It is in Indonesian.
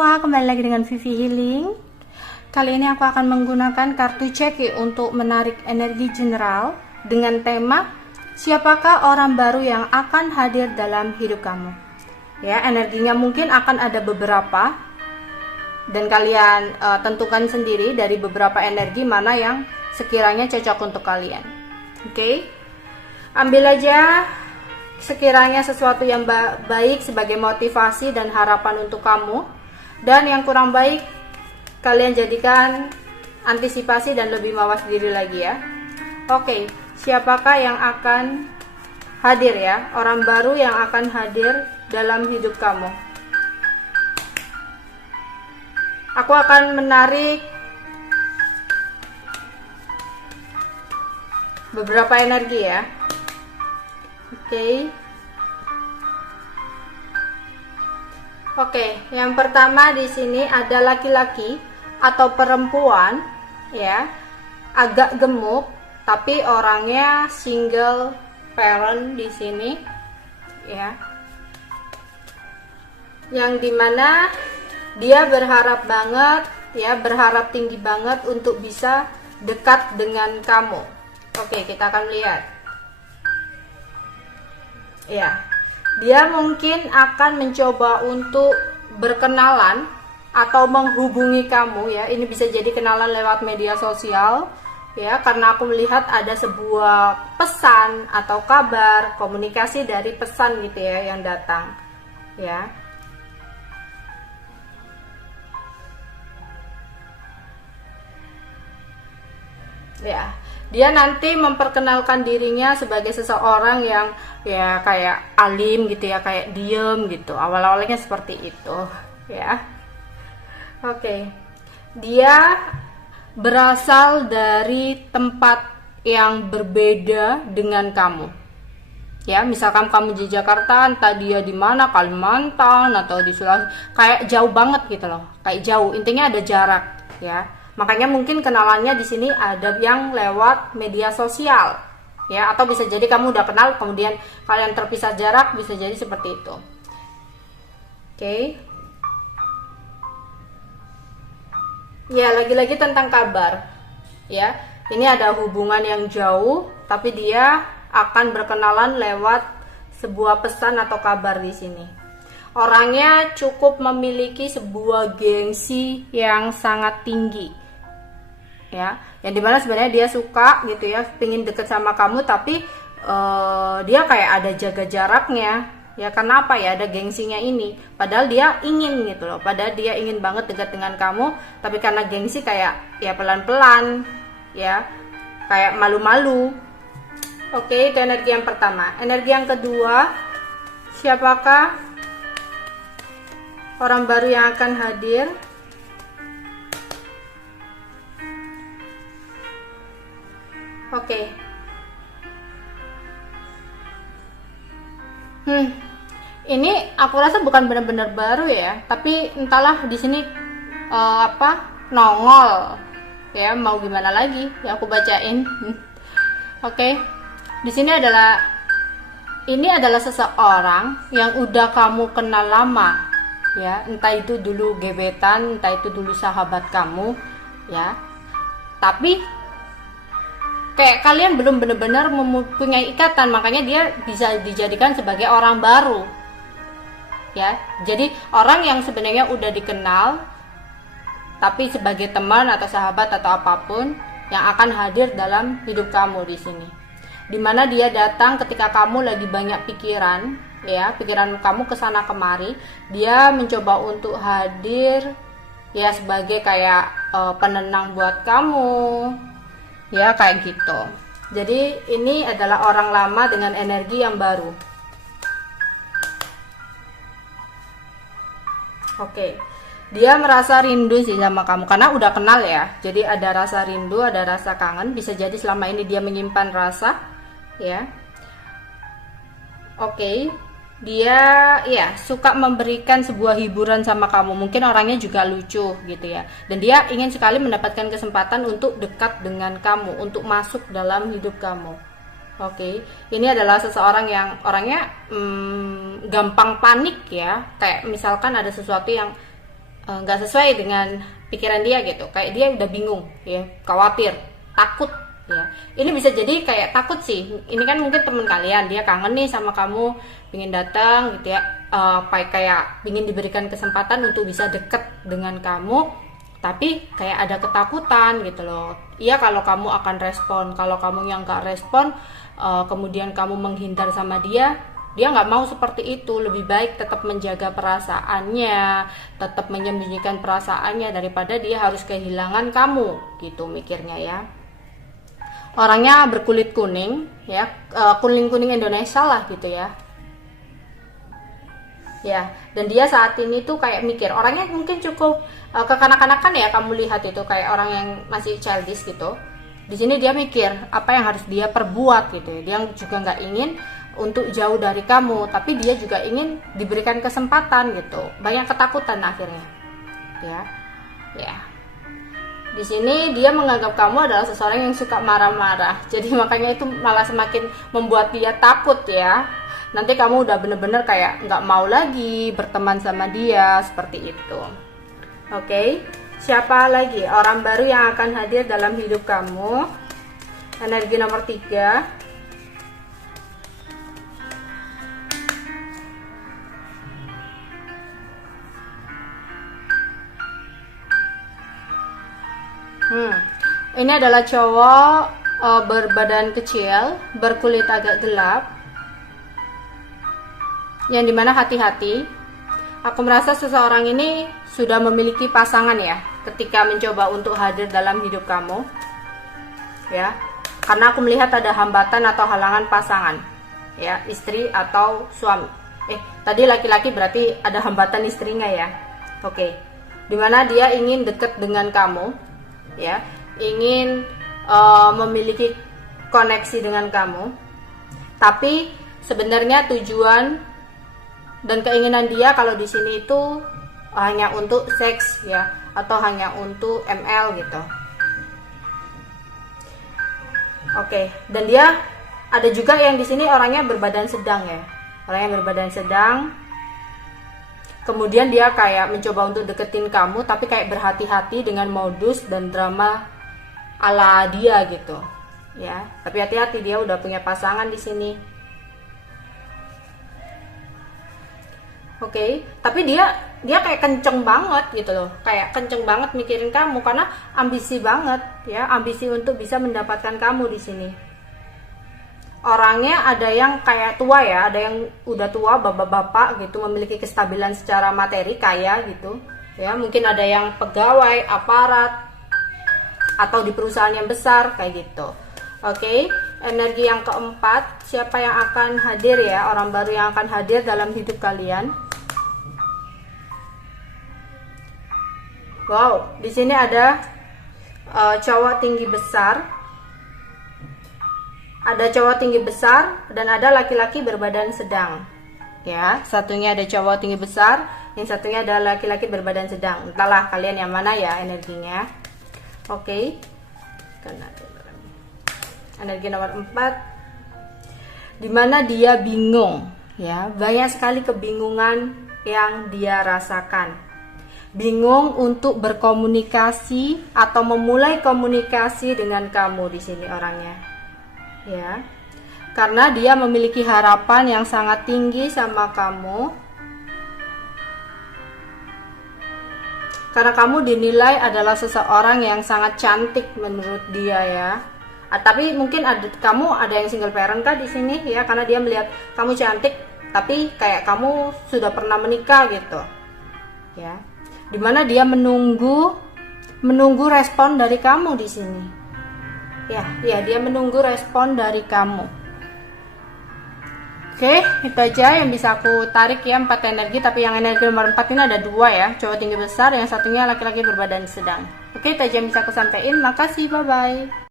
semua, kembali lagi dengan Vivi Healing. Kali ini aku akan menggunakan kartu ceki untuk menarik energi general dengan tema siapakah orang baru yang akan hadir dalam hidup kamu. Ya, energinya mungkin akan ada beberapa dan kalian tentukan sendiri dari beberapa energi mana yang sekiranya cocok untuk kalian. Oke. Ambil aja sekiranya sesuatu yang baik sebagai motivasi dan harapan untuk kamu, dan yang kurang baik kalian jadikan antisipasi dan lebih mawas diri lagi ya. Oke, siapakah yang akan hadir ya? Orang baru yang akan hadir dalam hidup kamu. Aku akan menarik beberapa energi ya. Oke, yang pertama di sini ada laki-laki atau perempuan ya, agak gemuk tapi orangnya single parent di sini ya. Yang dimana dia berharap banget ya, berharap tinggi banget untuk bisa dekat dengan kamu. Oke, kita akan lihat. Ya, dia mungkin akan mencoba untuk berkenalan atau menghubungi kamu ya. Ini bisa jadi kenalan lewat media sosial ya, karena aku melihat ada sebuah pesan atau kabar, komunikasi dari pesan gitu ya yang datang ya. Ya, dia nanti memperkenalkan dirinya sebagai seseorang yang ya kayak alim gitu ya, kayak diem gitu. Awal-awalnya seperti itu ya. Oke. Dia berasal dari tempat yang berbeda dengan kamu. Ya, misalkan kamu di Jakarta, entah dia di mana, Kalimantan atau di Sulawesi, kayak jauh banget gitu loh. Kayak jauh, intinya ada jarak ya. Makanya mungkin kenalannya di sini ada yang lewat media sosial ya, atau bisa jadi kamu udah kenal kemudian kalian terpisah jarak, bisa jadi seperti itu. Oke. Ya, lagi-lagi tentang kabar ya. Ini ada hubungan yang jauh tapi dia akan berkenalan lewat sebuah pesan atau kabar di sini. Orangnya cukup memiliki sebuah gengsi yang sangat tinggi ya, yang dimana sebenarnya dia suka gitu ya, pingin deket sama kamu, tapi dia kayak ada jaga jaraknya ya. Kenapa ya ada gengsinya ini, padahal dia ingin gitu loh, padahal dia ingin banget dekat dengan kamu, tapi karena gengsi kayak ya pelan-pelan ya, kayak malu-malu. Oke, itu energi yang pertama. Energi yang kedua, siapakah orang baru yang akan hadir? Oke. Ini aku rasa bukan benar-benar baru ya, tapi entahlah di sini nongol ya, mau gimana lagi ya, aku bacain. Oke. Di sini ini adalah seseorang yang udah kamu kenal lama ya, entah itu dulu gebetan, entah itu dulu sahabat kamu ya, tapi kayak kalian belum benar-benar mempunyai ikatan, makanya dia bisa dijadikan sebagai orang baru ya. Jadi orang yang sebenarnya udah dikenal tapi sebagai teman atau sahabat atau apapun yang akan hadir dalam hidup kamu di sini, dimana dia datang ketika kamu lagi banyak pikiran ya, pikiran kamu kesana kemari. Dia mencoba untuk hadir ya sebagai kayak penenang buat kamu ya, kayak gitu. Jadi ini adalah orang lama dengan energi yang baru. Oke. Dia merasa rindu sih sama kamu karena udah kenal ya. Jadi ada rasa rindu, ada rasa kangen. Bisa jadi selama ini dia menyimpan rasa ya. Oke. Dia ya suka memberikan sebuah hiburan sama kamu. Mungkin orangnya juga lucu gitu ya, dan dia ingin sekali mendapatkan kesempatan untuk dekat dengan kamu, untuk masuk dalam hidup kamu. Oke, ini adalah seseorang yang orangnya gampang panik ya. Kayak misalkan ada sesuatu yang nggak sesuai dengan pikiran dia gitu, kayak dia udah bingung ya, khawatir, takut ya. Ini bisa jadi kayak takut sih, ini kan mungkin teman kalian, dia kangen nih sama kamu, pingin datang gitu ya, kayak pingin diberikan kesempatan untuk bisa deket dengan kamu, tapi kayak ada ketakutan gitu loh. Iya, kalau kamu akan respon, kalau kamu yang nggak respon, kemudian kamu menghindar sama dia nggak mau seperti itu. Lebih baik tetap menjaga perasaannya, tetap menyembunyikan perasaannya daripada dia harus kehilangan kamu gitu mikirnya ya. Orangnya berkulit kuning ya, kuning-kuning Indonesia lah gitu ya. Ya, dan dia saat ini tuh kayak mikir, orangnya mungkin cukup kekanak-kanakan ya, kamu lihat itu kayak orang yang masih childish gitu. Di sini dia mikir apa yang harus dia perbuat gitu ya. Dia juga nggak ingin untuk jauh dari kamu, tapi dia juga ingin diberikan kesempatan gitu. Banyak ketakutan akhirnya. Ya. Di sini dia menganggap kamu adalah seseorang yang suka marah-marah. Jadi makanya itu malah semakin membuat dia takut ya. Nanti kamu udah bener-bener kayak nggak mau lagi berteman sama dia, seperti itu. Oke, siapa lagi orang baru yang akan hadir dalam hidup kamu? Energi nomor 3. Ini adalah cowok berbadan kecil, berkulit agak gelap, yang dimana hati-hati. Aku merasa seseorang ini sudah memiliki pasangan ya, ketika mencoba untuk hadir dalam hidup kamu ya, karena aku melihat ada hambatan atau halangan pasangan ya, istri atau suami. Tadi laki-laki berarti ada hambatan istrinya ya. Oke, dimana dia ingin dekat dengan kamu ya, ingin memiliki koneksi dengan kamu, tapi sebenarnya tujuan dan keinginan dia kalau di sini itu hanya untuk seks ya, atau hanya untuk ML gitu. Oke, dan dia ada juga yang di sini orangnya berbadan sedang ya, orangnya berbadan sedang. Kemudian dia kayak mencoba untuk deketin kamu, tapi kayak berhati-hati dengan modus dan drama ala dia gitu ya. Tapi hati-hati, dia udah punya pasangan di sini. Oke, tapi dia kayak kenceng banget gitu loh, kayak kenceng banget mikirin kamu karena ambisi banget ya, ambisi untuk bisa mendapatkan kamu di sini. Orangnya ada yang kayak tua ya, ada yang udah tua, bapak-bapak gitu, memiliki kestabilan secara materi, kaya gitu ya. Mungkin ada yang pegawai, aparat, atau di perusahaan yang besar kayak gitu. Oke, energi yang keempat, siapa yang akan hadir ya, orang baru yang akan hadir dalam hidup kalian. Wow, di sini ada cowok tinggi besar, ada cowok tinggi besar, dan ada laki-laki berbadan sedang. Ya, satunya ada cowok tinggi besar, yang satunya ada laki-laki berbadan sedang. Entahlah kalian yang mana ya energinya. Oke, energi nomor 4, dimana dia bingung ya, banyak sekali kebingungan yang dia rasakan. Bingung untuk berkomunikasi atau memulai komunikasi dengan kamu di sini orangnya ya, karena dia memiliki harapan yang sangat tinggi sama kamu, karena kamu dinilai adalah seseorang yang sangat cantik menurut dia ya. Tapi mungkin kamu ada yang single parent kah di sini ya, karena dia melihat kamu cantik tapi kayak kamu sudah pernah menikah gitu ya, dimana dia menunggu respon dari kamu di sini ya, dia menunggu respon dari kamu. Oke, itu aja yang bisa aku tarik ya, 4 energi. Tapi yang energi nomor 4 ini ada 2 ya, cowok tinggi besar, yang satunya laki-laki berbadan sedang. Oke, itu aja yang bisa aku sampaikan. Makasih, bye bye.